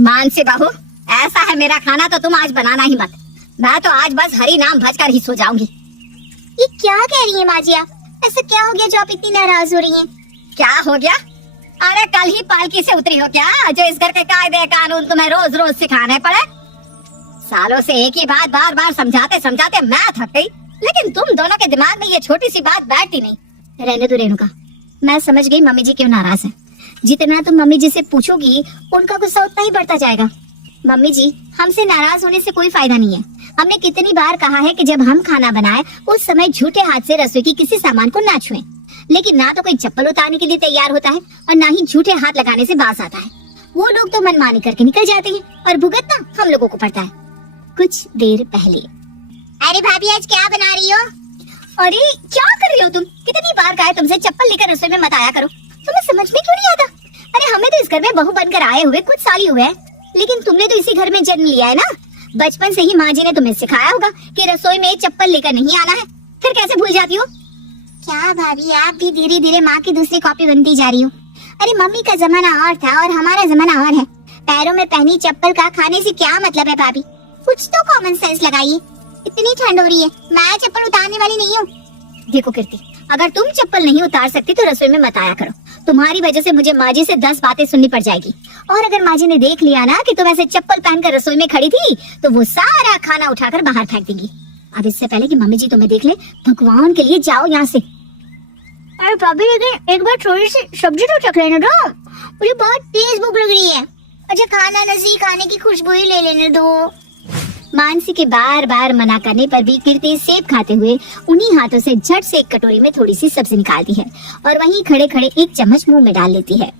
मानसी बहू, ऐसा है मेरा खाना तो तुम आज बनाना ही मत। मैं तो आज बस हरी नाम भजकर ही सो जाऊंगी। ये क्या कह रही है माँ जी आप? ऐसा क्या हो गया जो आप इतनी नाराज हो रही हैं? क्या हो गया? अरे कल ही पालकी से उतरी हो क्या, जो इस घर के कायदे कानून तुम्हें रोज रोज सिखाने पड़े? सालों से एक ही बात बार बार समझाते समझाते मैं थक गई, लेकिन तुम दोनों के दिमाग में ये छोटी सी बात बैठती नहीं। रहने दो रेणुका, मैं समझ गई मम्मी जी क्यों नाराज है। जितना तुम मम्मी जी से पूछोगी उनका गुस्सा उतना ही बढ़ता जाएगा। मम्मी जी, हमसे नाराज होने से कोई फायदा नहीं है। हमने कितनी बार कहा है कि जब हम खाना बनाए उस समय झूठे हाथ से रसोई की किसी सामान को ना छुएं। लेकिन ना तो कोई चप्पल उतारने के लिए तैयार होता है और ना ही झूठे हाथ लगाने से बाज आता है। वो लोग तो मनमानी करके निकल जाते हैं और भुगतना हम लोगों को पड़ता है। कुछ देर पहले, अरे भाभी आज क्या बना रही हो? अरे क्या कर रही हो तुम? कितनी बार कहा है तुमसे चप्पल लेकर रसोई में मत आया करो। तुम्हें समझ में क्यों नहीं आता? अरे हमें तो इस घर में बहू बनकर आए हुए कुछ साल ही हुए हैं, लेकिन तुमने तो इसी घर में जन्म लिया है ना। बचपन से ही माँ जी ने तुम्हें सिखाया होगा कि रसोई में चप्पल लेकर नहीं आना है, फिर कैसे भूल जाती हो? क्या भाभी, आप भी धीरे धीरे माँ की दूसरी कॉपी बनती जा रही हो। अरे मम्मी का जमाना और था और हमारा जमाना और है। पैरों में पहनी चप्पल का खाने से क्या मतलब है भाभी? कुछ तो कॉमन सेंस लगाइए। इतनी ठंड हो रही है, मैं चप्पल उतारने वाली नहीं हूँ। देखो कीर्ति, अगर तुम चप्पल नहीं उतार सकती तो रसोई में मत आया करो। तुम्हारी वजह से मुझे माँ जी से 10 बातें सुननी पड़ जाएगी। और अगर माँ जी ने देख लिया ना कि तुम ऐसे चप्पल पहनकर रसोई में खड़ी थी तो वो सारा खाना उठाकर बाहर फेंक देंगी। अब इससे पहले कि मम्मी जी तुम्हें देख ले, भगवान के लिए जाओ यहाँ से। अरे भाभी लेकिन एक बार थोड़ी सी सब्जी तो चख लेने दो, मुझे बहुत तेज भूख लग रही है। अच्छा खाना नजदीक, खाने की खुशबू ही ले लेने दो। मानसी के बार बार मना करने पर भी कीर्ति सेब खाते हुए उन्हीं हाथों से झट से एक कटोरी में थोड़ी सी सब्जी निकालती है और वहीं खड़े खड़े एक चम्मच मुंह में डाल लेती है।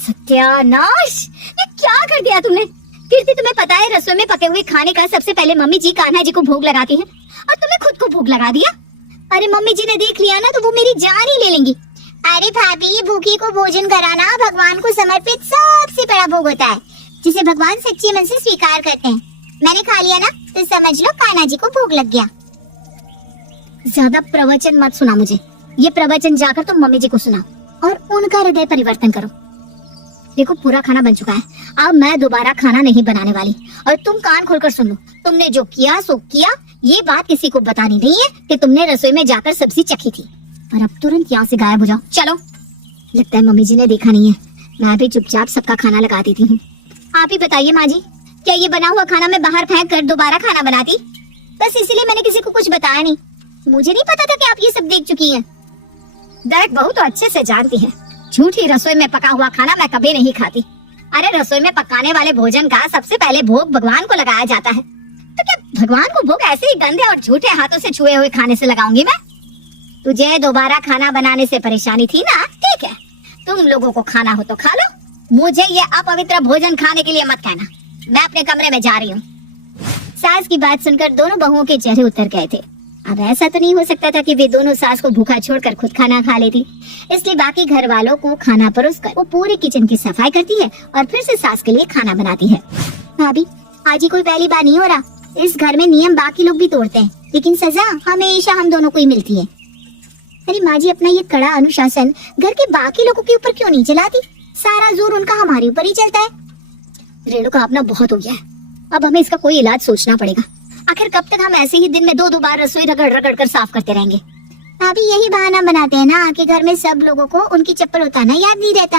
सत्यानाश, ये क्या कर दिया तुमने? कीर्ति, तुम्हें पता है रसोई में पके हुए खाने का सबसे पहले मम्मी जी कान्हा जी को भोग लगाती है और तुमने खुद को भोग लगा दिया। अरे मम्मी जी ने देख लिया ना तो वो मेरी जान ही ले लेंगी। अरे भाभी, भूखी को भोजन कराना भगवान को समर्पित सबसे बड़ा भोग होता है, जिसे भगवान सच्चे मन से स्वीकार करते हैं। मैंने खा लिया ना तो समझ लो कान्हा जी को भोग लग गया। ज्यादा प्रवचन मत सुना मुझे। ये प्रवचन जाकर तुम मम्मी जी को सुनाओ और उनका हृदय परिवर्तन करो। देखो पूरा खाना बन चुका है, अब मैं दोबारा खाना नहीं बनाने वाली। और तुम कान खोलकर सुन लो, तुमने जो किया सो किया। ये बात किसी को बतानी नहीं है कि तुमने रसोई में जाकर सब्जी चखी थी। और अब तुरंत यहाँ से गायब हो जाओ, चलो। लगता है मम्मी जी ने देखा नहीं है, मैं भी चुपचाप सबका खाना लगा देती हूँ। आप ही बताइए माँ जी, क्या ये बना हुआ खाना मैं बाहर फेंक कर दोबारा खाना बनाती? बस इसीलिए मैंने किसी को कुछ बताया नहीं। मुझे नहीं पता था कि आप ये सब देख चुकी हैं। देख बहू तो अच्छे से जानती है, झूठी रसोई में पका हुआ खाना मैं कभी नहीं खाती। अरे रसोई में पकाने वाले भोजन का सबसे पहले भोग भगवान को लगाया जाता है, तो क्या भगवान को भोग ऐसे ही गंदे और झूठे हाथों से छुए हुए खाने से लगाऊंगी मैं? तुझे दोबारा खाना बनाने से परेशानी थी ना? ठीक है, तुम लोगों को खाना हो तो खा लो, मुझे ये अपवित्र भोजन खाने के लिए मत कहना। मैं अपने कमरे में जा रही हूँ। सास की बात सुनकर दोनों बहुओं के चेहरे उतर गए थे। अब ऐसा तो नहीं हो सकता था कि वे दोनों सास को भूखा छोड़कर खुद खाना खा लेती, इसलिए बाकी घर वालों को खाना परोसकर वो पूरे किचन की सफाई करती है और फिर से सास के लिए खाना बनाती है। भाभी, आज ही कोई पहली बार नहीं हो रहा। इस घर में नियम बाकी लोग भी तोड़ते हैं, लेकिन सजा हमेशा हम दोनों को ही मिलती है। अरे माँ जी, अपना ये कड़ा अनुशासन घर के बाकी लोगों के ऊपर क्यों नहीं चलाती? सारा जोर उनका हमारे ऊपर ही चलता है। रेणुका, अपना बहुत हो गया है, अब हमें इसका कोई इलाज सोचना पड़ेगा। आखिर कब तक हम ऐसे ही दिन में 2-2 बार रसोई रगड़ रगड़ कर साफ करते रहेंगे? भाभी यही बहाना बनाते हैं ना कि घर में सब लोगों को उनकी चप्पल उतारना याद नहीं रहता।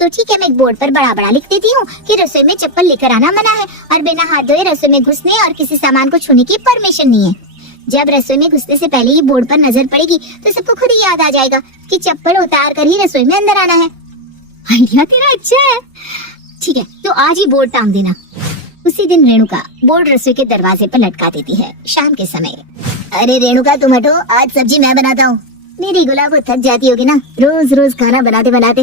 तो ठीक है, मैं एक बोर्ड पर बड़ा बड़ा लिख देती हूँ कि रसोई में चप्पल लेकर आना मना है और बिना हाथ धोए रसोई में घुसने और किसी सामान को छूने की परमिशन नहीं है। जब रसोई में घुसने से पहले ही बोर्ड पर नजर पड़ेगी तो सबको खुद ही याद आ जाएगा कि चप्पल उतार कर ही रसोई में अंदर आना है। आइडिया तेरा अच्छा है। ठीक है, तो आज ही बोर्ड टांग देना। उसी दिन रेणुका बोर्ड रसोई के दरवाजे पर लटका देती है शाम के समय। अरे रेणुका तुम हटो, आज सब्जी मैं बनाता हूँ। मेरी गुलाबो थक जाती होगी ना रोज रोज खाना बनाते बनाते।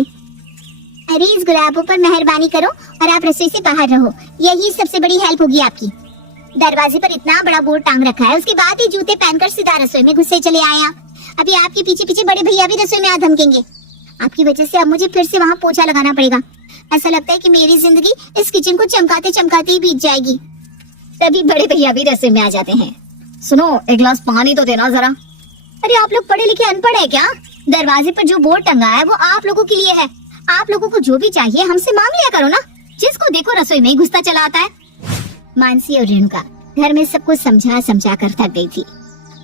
अरे इस गुलाबो पर मेहरबानी करो और आप रसोई से बाहर रहो, यही सबसे बड़ी हेल्प होगी आपकी। दरवाजे पर इतना बड़ा बोर्ड टांग रखा है, उसके बाद ही जूते पहनकर सीधा रसोई में घुसे चले आए आप। अभी आपके पीछे पीछे बड़े भैया भी रसोई में आ धमकेंगे। आपकी वजह से अब मुझे फिर से वहाँ पोछा लगाना पड़ेगा। ऐसा लगता है कि मेरी जिंदगी इस किचन को चमकाते चमकाते ही बीत जाएगी। तभी बड़े भैया भी रसोई में आ जाते हैं। सुनो, एक गिलास पानी तो देना जरा। अरे आप लोग पढ़े लिखे अनपढ़ है क्या? दरवाजे पर जो बोर्ड टंगा है वो आप लोगों के लिए है। आप लोगों को जो भी चाहिए हमसे मांग लिया करो ना। जिसको देखो रसोई में ही घुसता चला आता है। मानसी और रेणुका घर में सबको समझा समझा कर थक गई थी।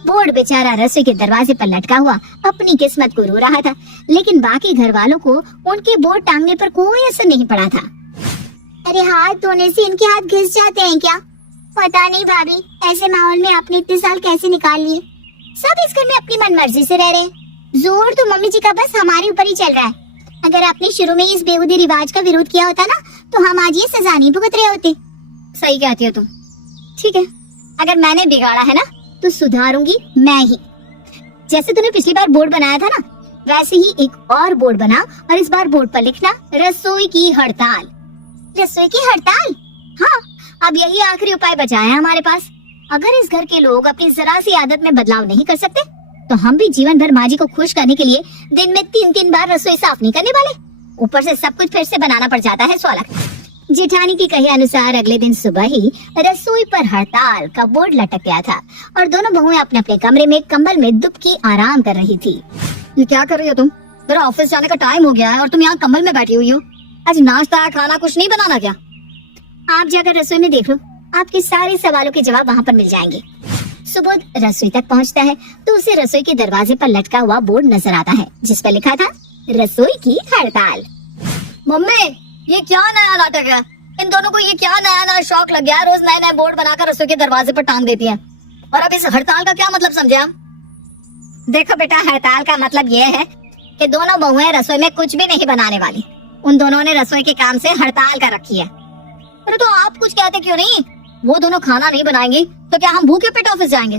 बोर्ड बेचारा रसोई के दरवाजे पर लटका हुआ अपनी किस्मत को रो रहा था, लेकिन बाकी घर वालों को उनके बोर्ड टांगने पर कोई असर नहीं पड़ा था। अरे हाथ धोने से इनके हाथ घिस जाते हैं क्या? पता नहीं भाभी, ऐसे माहौल में आपने इतने साल कैसे निकाल लिए। सब इस घर में अपनी मनमर्जी से रह रहे हैं। जोर तो मम्मी जी का बस हमारे ऊपर ही चल रहा है। अगर आपने शुरू में इस बेहूदी रिवाज का विरोध किया होता ना, तो हम आज ये सजा नहीं भुगत रहे होते। सही कहती हो तुम। ठीक है, अगर मैंने बिगाड़ा है ना तो सुधारूंगी मैं ही। जैसे तूने पिछली बार बोर्ड बनाया था ना, वैसे ही एक और बोर्ड बना और इस बार बोर्ड पर लिखना रसोई की हड़ताल। रसोई की हड़ताल? हाँ, अब यही आखिरी उपाय बचा है हमारे पास। अगर इस घर के लोग अपनी जरा सी आदत में बदलाव नहीं कर सकते, तो हम भी जीवन भर माँ जी को खुश करने के लिए दिन में 3-3 बार रसोई साफ नहीं करने वाले। ऊपर से सब कुछ फिर से बनाना पड़ जाता है 100 लाख। जेठानी की कहे अनुसार अगले दिन सुबह ही रसोई पर हड़ताल का बोर्ड लटक गया था और दोनों बहुएं अपने अपने कमरे में कंबल में दुबकी आराम कर रही थी। ये क्या कर रही हो तुम? तेरा ऑफिस जाने का टाइम हो गया है और तुम यहाँ कंबल में बैठी हुई हो। आज नाश्ता खाना कुछ नहीं बनाना क्या? आप जाकर रसोई में देख लो, आपके सारे सवालों के जवाब वहाँ पर मिल जाएंगे। सुबोध रसोई तक पहुँचता है तो उसे रसोई के दरवाजे पर लटका हुआ बोर्ड नजर आता है, जिस पर लिखा था रसोई की हड़ताल। मम्मी, ये क्या नया नाटक है? इन दोनों को ये क्या नया नया शौक लग गया है? रोज नए नए बोर्ड बनाकर रसोई के दरवाजे पर टांग देती है। और अब इस हड़ताल का क्या मतलब समझे आप? देखो बेटा, हड़ताल का मतलब ये है कि दोनों बहुएं रसोई में कुछ भी नहीं बनाने वाली। उन दोनों ने रसोई के काम से हड़ताल कर रखी है। अरे तो आप कुछ कहते क्यों नहीं? वो दोनों खाना नहीं बनाएंगी तो क्या हम भूखे पेट ऑफिस जाएंगे?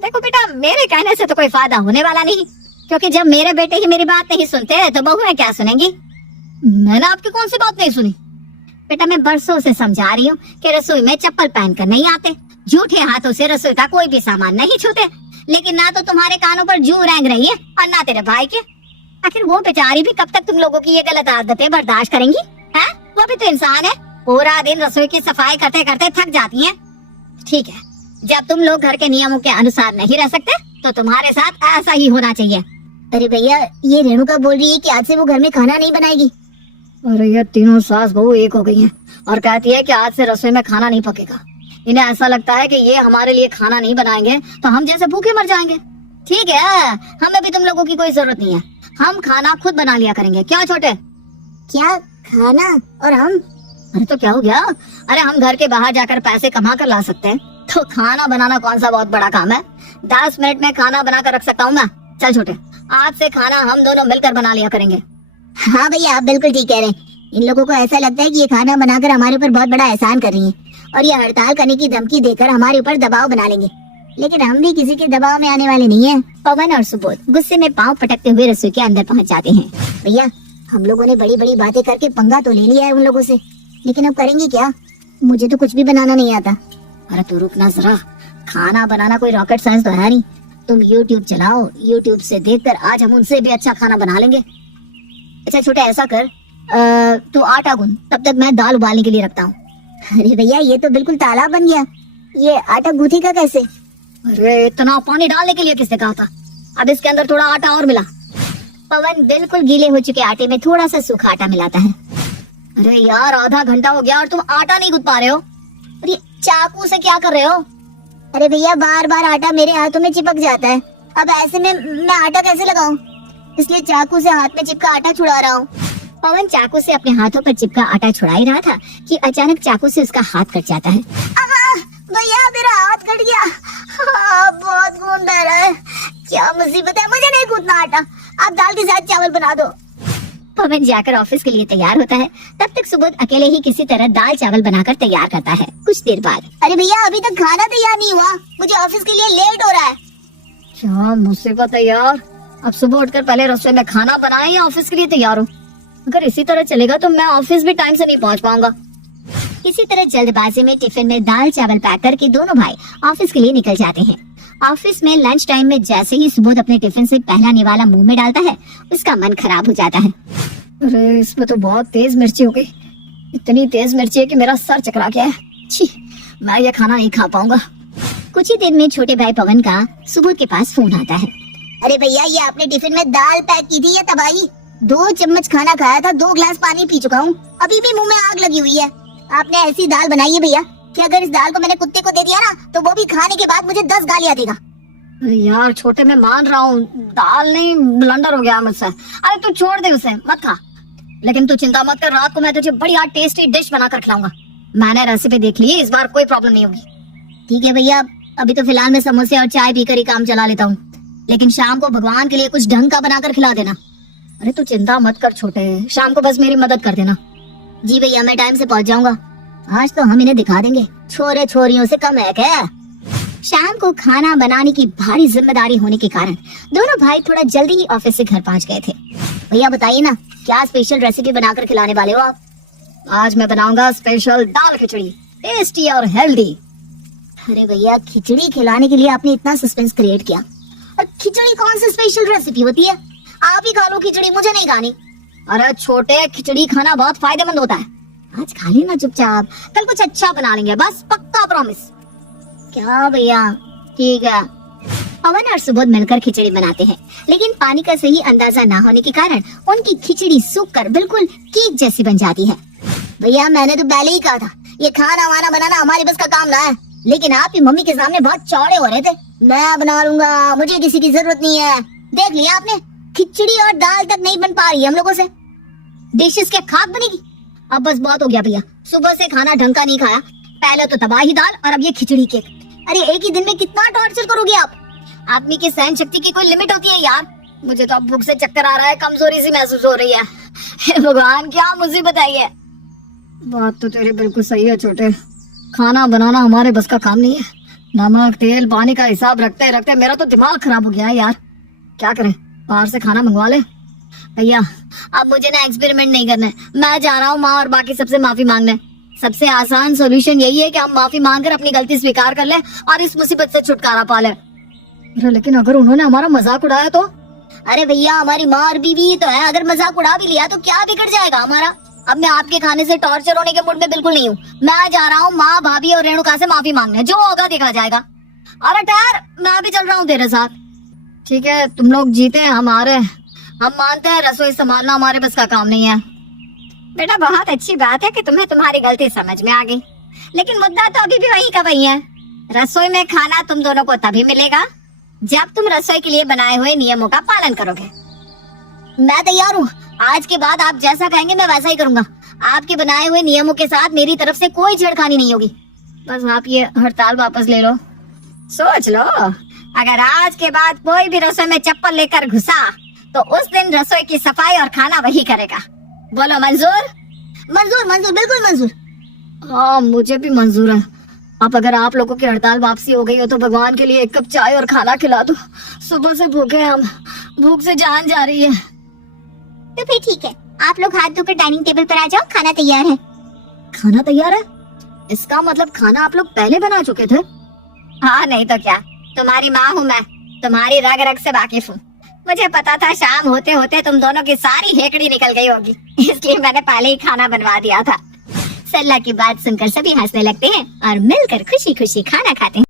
देखो बेटा, मेरे कहने से तो कोई फायदा होने वाला नहीं, क्योंकि जब मेरे बेटे ही मेरी बात नहीं सुनते तो बहुएं क्या सुनेंगी। मैंने आपकी कौन सी बात नहीं सुनी? बेटा, मैं बरसों से समझा रही हूँ कि रसोई में चप्पल पहनकर नहीं आते, झूठे हाथों से रसोई का कोई भी सामान नहीं छूते, लेकिन ना तो तुम्हारे कानों पर जू रेंग रही है और ना तेरे भाई के। आखिर वो बेचारी भी कब तक तुम लोगों की ये गलत आदतें बर्दाश्त करेंगी? हैं? वो भी तो इंसान है, पूरा दिन रसोई की सफाई करते करते थक जाती हैं। ठीक है, जब तुम लोग घर के नियमों के अनुसार नहीं रह सकते तो तुम्हारे साथ ऐसा ही होना चाहिए। अरे भैया, ये रेणुका बोल रही है कि आज से वो घर में खाना नहीं बनाएगी। अरे ये तीनों सास बहू एक हो गई हैं और कहती है कि आज से रसोई में खाना नहीं पकेगा। इन्हें ऐसा लगता है कि ये हमारे लिए खाना नहीं बनाएंगे तो हम जैसे भूखे मर जाएंगे। ठीक है, हमें भी तुम लोगों की कोई जरूरत नहीं है, हम खाना खुद बना लिया करेंगे। क्या छोटे? क्या खाना? और हम? अरे तो क्या हो गया? अरे हम घर के बाहर जाकर पैसे कमा कर ला सकते हैं, तो खाना बनाना कौन सा बहुत बड़ा काम है? 10 मिनट में खाना बना कर रख सकता हूँ मैं। चल छोटे, आज से खाना हम दोनों मिलकर बना लिया करेंगे। हाँ भैया, आप बिल्कुल ठीक कह रहे हैं। इन लोगों को ऐसा लगता है कि ये खाना बनाकर हमारे ऊपर बहुत बड़ा एहसान कर रही हैं और ये हड़ताल करने की धमकी देकर हमारे ऊपर दबाव बना लेंगे, लेकिन हम भी किसी के दबाव में आने वाले नहीं हैं। पवन और सुबोध गुस्से में पांव पटकते हुए रसोई के अंदर पहुंच जाते हैं। भैया, हम लोगों ने बड़ी बड़ी बातें करके पंगा तो ले लिया है उन लोगों से, लेकिन अब करेंगे क्या? मुझे तो कुछ भी बनाना नहीं आता। अरे तू रुकना जरा, खाना बनाना कोई रॉकेट साइंस तो है नहीं। तुम YouTube चलाओ, YouTube से देखकर आज हम उनसे भी अच्छा खाना बना लेंगे। अच्छा छोटे, ऐसा कर, तू आटा गूंद, तब तक मैं दाल उबालने के लिए रखता हूँ। अरे भैया, ये तो बिल्कुल तालाब बन गया। ये आटा गूंथेगा कैसे? अरे इतना पानी डालने के लिए किसने कहा था? अब इसके अंदर थोड़ा आटा और मिला। पवन बिल्कुल गीले हो चुके आटे में थोड़ा सा सूखा आटा मिलाता है। अरे यार, आधा घंटा हो गया और तुम आटा नहीं गूंथ पा रहे हो। अरे चाकू से क्या कर रहे हो? अरे भैया, बार बार आटा मेरे हाथों में चिपक जाता है। अब ऐसे में मैं आटा कैसे लगाऊं? इसलिए चाकू से हाथ में चिपका आटा छुड़ा रहा हूँ। पवन चाकू से अपने हाथों पर चिपका आटा छुड़ा ही रहा था कि अचानक चाकू से उसका हाथ कट जाता है। भैया, मेरा हाथ कट गया। बहुत खून बह रहा है। क्या मुसीबत है, मुझे नहीं कूदना आटा। आप दाल के साथ चावल बना दो। पवन जाकर ऑफिस के लिए तैयार होता है। तब तक सुबोध अकेले ही किसी तरह दाल चावल बनाकर तैयार करता है। कुछ देर बाद, अरे भैया, अभी तक खाना तैयार नहीं हुआ। मुझे ऑफिस के लिए लेट हो रहा है। क्या मुसीबत है यार, अब सुबह उठकर पहले रसोई में खाना बनाए या ऑफिस के लिए तैयार हो? अगर इसी तरह चलेगा तो मैं ऑफिस भी टाइम से नहीं पहुंच पाऊंगा। इसी तरह जल्दबाजी में टिफिन में दाल चावल पैक करके दोनों भाई ऑफिस के लिए निकल जाते हैं। ऑफिस में लंच टाइम में जैसे ही सुबोध अपने टिफिन से पहला निवाला मुंह में डालता है, उसका मन खराब हो जाता है। अरे इसमें तो बहुत तेज मिर्ची हो गई, इतनी तेज मिर्ची है कि मेरा सर चकरा गया है। छी, मैं ये खाना नहीं खा पाऊंगा। कुछ ही देर में छोटे भाई पवन का सुबोध के पास फोन आता है। अरे भैया, ये आपने टिफिन में दाल पैक की थी या तबाही? 2 चम्मच खाना खाया था, 2 ग्लास पानी पी चुका हूँ, अभी भी मुंह में आग लगी हुई है। आपने ऐसी दाल बनाई है भैया कि अगर इस दाल को मैंने कुत्ते को दे दिया ना तो वो भी खाने के बाद मुझे 10 गालियां देगा। अरे यार छोटे, मैं मान रहा हूँ दाल नहीं, ब्लंडर हो गया मुझसे। अरे तू छोड़ दे उसे, मत खा। लेकिन तू चिंता मत कर, रात को मैं तुझे बढ़िया टेस्टी डिश बनाकर खिलाऊंगा। मैंने रेसिपी देख ली, इस बार कोई प्रॉब्लम नहीं होगी। ठीक है भैया, अभी तो फिलहाल मैं समोसे और चाय पीकर ही काम चला लेता हूँ, लेकिन शाम को भगवान के लिए कुछ ढंग का बनाकर खिला देना। अरे तू चिंता मत कर छोटे, शाम को बस मेरी मदद कर देना। जी भैया, मैं टाइम से पहुंच जाऊंगा। आज तो हम इन्हें दिखा देंगे छोरे छोरियों से कम है क्या। शाम को खाना बनाने की भारी जिम्मेदारी होने के कारण दोनों भाई थोड़ा जल्दी ही ऑफिस से घर पहुंच गए थे। भैया बताइए ना, क्या स्पेशल रेसिपी बनाकर खिलाने वाले हो आप? आज मैं बनाऊंगा स्पेशल दाल खिचड़ी, टेस्टी और हेल्दी। अरे भैया, खिचड़ी खिलाने के लिए आपने इतना सस्पेंस क्रिएट किया, और खिचड़ी कौन सी स्पेशल रेसिपी होती है? आप ही खा लो खिचड़ी, मुझे नहीं खानी। अरे छोटे, खिचड़ी खाना बहुत फायदेमंद होता है। आज खा लेना चुपचाप, कल कुछ अच्छा बना लेंगे, बस पक्का प्रॉमिस। क्या भैया? ठीक है। पवन और सुबोध मिलकर खिचड़ी बनाते हैं, लेकिन पानी का सही अंदाजा ना होने के कारण उनकी खिचड़ी सूखकर बिल्कुल केक जैसी बन जाती है। भैया मैंने तो पहले ही कहा था, ये खाना वाना बनाना हमारे बस का काम ना है, लेकिन आपकी मम्मी के सामने बहुत चौड़े हो रहे थे। मैं बना लूंगा, मुझे किसी की जरूरत नहीं है। देख लिया आपने, खिचड़ी और दाल तक नहीं बन पा रही हम लोगों से, डिशेस के खाक बनेगी। अब बस बहुत हो गया भैया, सुबह से खाना ढंग का नहीं खाया, पहले तो तबाही दाल और अब ये खिचड़ी केक। अरे एक ही दिन में कितना टॉर्चर करोगे आप? आदमी की सहन शक्ति की कोई लिमिट होती है यार। मुझे तो अब भूख से चक्कर आ रहा है, कमजोरी सी महसूस हो रही है। हे भगवान, क्या मुसीबत आई है। बात तो तेरी बिल्कुल सही है छोटे, खाना बनाना हमारे बस का काम नहीं है। नमक तेल पानी का हिसाब रखते रखते मेरा तो दिमाग खराब हो गया है यार। क्या करें, बाहर से खाना मंगवा ले? भैया अब मुझे ना एक्सपेरिमेंट नहीं करना है, मैं जा रहा हूँ माँ और बाकी सबसे माफी मांगने। सबसे आसान सॉल्यूशन यही है कि हम माफी मांगकर अपनी गलती स्वीकार कर ले और इस मुसीबत से छुटकारा पा ले। अरे लेकिन अगर उन्होंने हमारा मजाक उड़ाया तो? अरे भैया, हमारी माँ और बीवी ही तो है, अगर मजाक उड़ा भी लिया तो क्या बिगड़ जाएगा हमारा? अब मैं आपके खाने से टॉर्चर होने के मूड में बिल्कुल नहीं हूँ। मैं जा रहा हूँ माँ, भाभी और रेणुका से माफी मांगने, जो होगा देखा जाएगा। अरे ठहर, मैं भी चल रहा हूँ तेरे साथ। ठीक है, तुम लोग जीते हमारे, हम मानते हैं रसोई संभालना हमारे बस का काम नहीं है। बेटा बहुत अच्छी बात है कि तुम्हें तुम्हारी गलती समझ में आ गई, लेकिन मुद्दा तो अभी भी वही का वही है। रसोई में खाना तुम दोनों को तभी मिलेगा जब तुम रसोई के लिए बनाए हुए नियमों का पालन करोगे। मैं तैयार हूँ, आज के बाद आप जैसा कहेंगे मैं वैसा ही करूंगा। आपके बनाए हुए नियमों के साथ मेरी तरफ से कोई छेड़खानी नहीं होगी। बस आप ये हड़ताल वापस ले लो। सोच लो, अगर आज के बाद कोई भी रसोई में चप्पल लेकर घुसा तो उस दिन रसोई की सफाई और खाना वही करेगा। बोलो मंजूर? मंजूर, मंजूर, बिल्कुल मंजूर। हाँ, मुझे भी मंजूर है। अब अगर आप लोगों की हड़ताल वापसी हो गई हो तो भगवान के लिए 1 कप चाय और खाना खिला दो। सुबह से भूखे हैं हम, भूख से जान जा रही है। तो फिर ठीक है, आप लोग हाथ धोकर डाइनिंग टेबल पर आ जाओ, खाना तैयार है। खाना तैयार है? इसका मतलब खाना आप लोग पहले बना चुके थे? हाँ नहीं तो क्या, तुम्हारी माँ हूँ मैं, तुम्हारी रग रग से वाकिफ हूँ। मुझे पता था शाम होते होते तुम दोनों की सारी हेकड़ी निकल गई होगी, इसलिए मैंने पहले ही खाना बनवा दिया था। सरला की बात सुनकर सभी हंसने लगते हैं और मिलकर खुशी खुशी खाना खाते हैं।